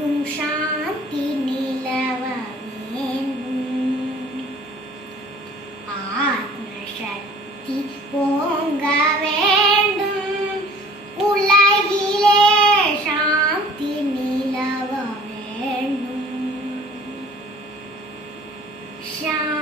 എങ്ങും ശാന്തി നിലവമേങ്ങും ആത്മശക്തി ഓങ്ക വേണ്ടും ഉലകിലെ ശാന്തി നിലവ വേണ്ടും ശാന്തി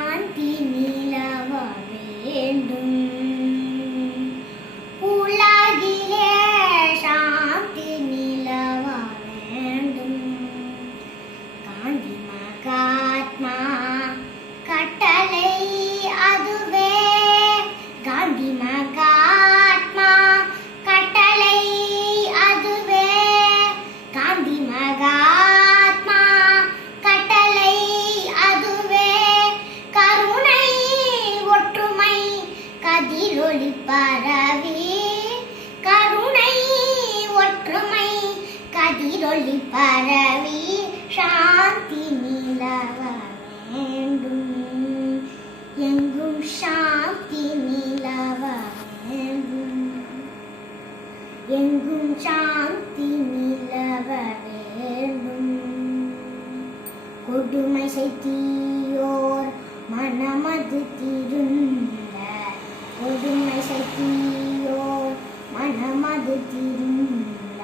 பரவி கருணை ஒற்றுமை கதிரொளி பரவி. சாந்தி நிலவ வேண்டும். எங்கும் சாந்தி நிலவ வேண்டும். எங்கும் சாந்தி நிலவ வேண்டும். கொடுமை செய்தியோர் மனமது திருந்த கொடுமை செய்தியோர் மனமது திருந்த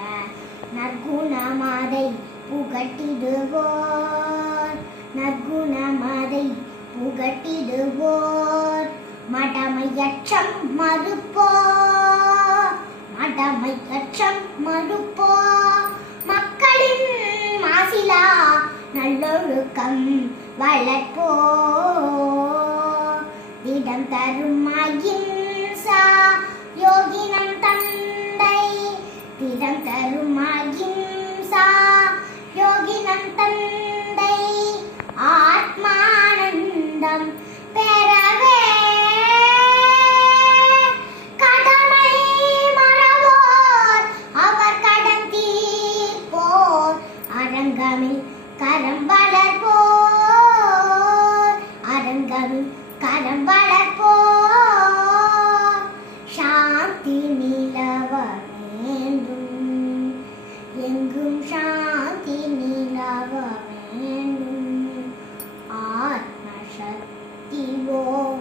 நற்குணமதை புகட்டிடுவோர். நற்குணமதை புகட்டிடுவோர். மடமையற்றம் மறுப்போ மடமையற்றம் மறுப்போ மக்களின் மாசிலா நல்லொழுக்கம் வளர்ப்போ இடம் தரும் அகிம்சா அரங்கமில் கரம் வளர்ப்போர். அரங்கமில் கரம் வளர்ப்போர். Timor.